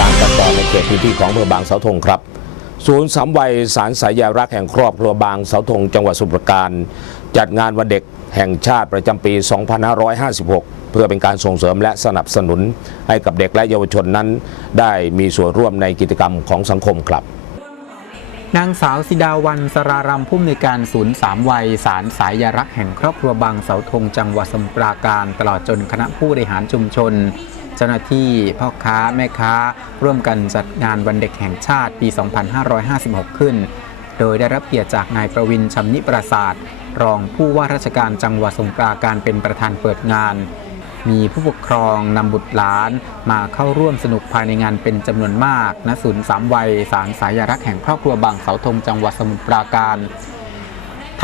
การในเขตพื้นที่ของอำเภอบางเสาธงครับ ศูนย์สามวัยสารสายใยรักแห่งครอบครัวบางเสาธงจังหวัดสมุพรปราการ จัดงานวันเด็กแห่งชาติประจำปี 2556 เพื่อเป็นการส่งเสริมและสนับสนุนให้กับเด็กและเยาวชนนั้น ได้มีส่วนร่วมในกิจกรรมของสังคมครับนางสาวสิดาวันสรารำผู้อำนวยการศูนย์สามวัยสารสายยรักแห่งครอบครัวบางเสาธงจังหวัดสมุพรปราการ ตลอดจนคณะผู้บริหารชุมชน จ้าหน้าที่พ่อค้าแม่ค้า ร่วมกันจัดงานวันเด็กแห่งชาติปี 2556 ขึ้น โดยได้รับเกียรติจากนายประวินชำนิประสาทรองผู้ว่าราชการจังหวัดสมุพรปราการเป็นประธานเปิดงาน มีผู้ปกครองนำบุตรหลานมาเข้าร่วมสนุกภายในงานเป็นจำนวนมากณศูนย์สามวัยสารสายรักแห่งครอบครัวบางเสาธงจังหวัดสมุทรปราการ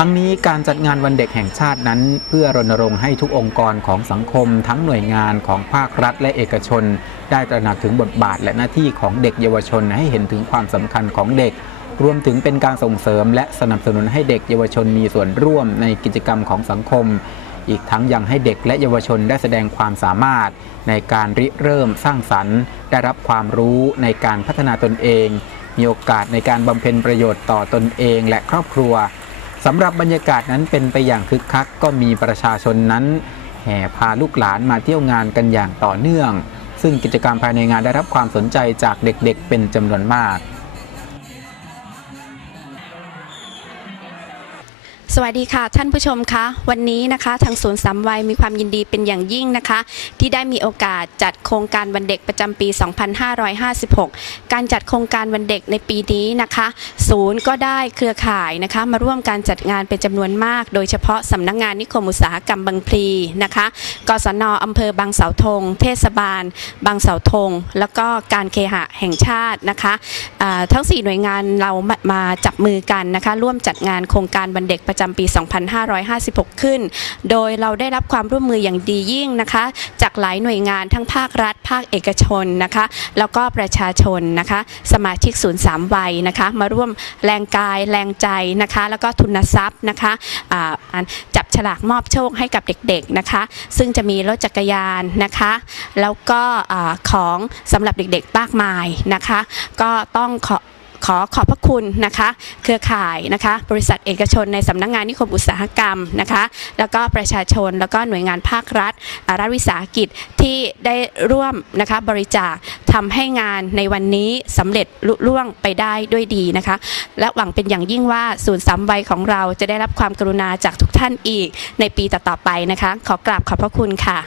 ทั้งนี้การจัดงานวันเด็กแห่งชาตินั้น เพื่อรณรงค์ให้ทุกองค์กรของสังคม ทั้งหน่วยงานของภาครัฐและเอกชน ได้ตระหนักถึงบทบาทและหน้าที่ของเด็กเยาวชนให้เห็นถึงความสำคัญของเด็ก รวมถึงเป็นการส่งเสริม และสนับสนุนให้เด็กเยาวชนมีส่วนร่วมในกิจกรรมของสังคม อีกทั้งยังให้เด็กและเยาวชนได้แสดงความสามารถ ในการริเริ่มสร้างสรรค์ ได้รับความรู้ในการพัฒนาตนเอง มีโอกาสในการบำเพ็ญประโยชน์ต่อตนเองและครอบครัว สำหรับบรรยากาศนั้นเป็นไปอย่างคึกคักก็มีประชาชนนั้น แห่พาลูกหลานมาเที่ยวงานกันอย่างต่อเนื่อง ซึ่งกิจกรรมภายในงานได้รับความสนใจจากเด็กๆ เป็นจำนวนมาก สวัสดีค่ะท่านผู้ชมคะวันนี้นะคะ ทางศูนย์สามวัยมีความยินดีเป็นอย่างยิ่งนะคะ ที่ได้มีโอกาสจัดโครงการวันเด็กประจำปี 2556 การจัดโครงการวันเด็กในปีนี้นะคะ ศูนย์ก็ได้เครือข่ายนะคะ มาร่วมการจัดงานเป็นจำนวนมาก โดยเฉพาะสำนักงงานนิคมอุตสาหกรรมบางพลีนะคะกศนอำเภอบางเสาธง เทศบาล บางเสาธง แล้วก็การเคหะแห่งชาตินะคะทั้ง 4 หน่วยงานเรามามาจับมือกันนะคะ ร่วมจัดงานโครงการวันเด็กประจำปี 2556 ขึ้น โดยเราได้รับความร่วมมืออย่างดียิ่งนะคะ จากหลายหน่วยงานทั้งภาครัฐ ภาคเอกชนนะคะ แล้วก็ประชาชนนะคะ สมาชิกศูนย์สามวัยนะคะ มาร่วมแรงกายแรงใจนะคะ แล้วก็ทุนทรัพย์นะคะอ่าอันจับฉลากมอบโชคให้กับเด็กๆนะคะ ซึ่งจะมีรถจักรยานนะคะ แล้วก็อของสำหรับเด็กๆมากมายนะคะ ก็ต้องขอ ขอขอบพระคุณนะคะ เครือข่ายนะคะ บริษัทเอกชนในสำนักงงานนิคมอุตสาหกรรมนะคะ แล้วก็ประชาชนแล้วก็หน่วยงานภาครัฐรัฐวิสาหกิจที่ได้ร่วมนะคะบริจาคทำให้งานในวันนี้สำเร็จลุล่วงไปได้ด้วยดีนะคะ และหวังเป็นอย่างยิ่งว่าศูนย์สามวัยของเราจะได้รับความกรุณาจากทุกท่านอีกในปีต่อๆไปนะคะ ขอกราบขอบพระคุณค่ะ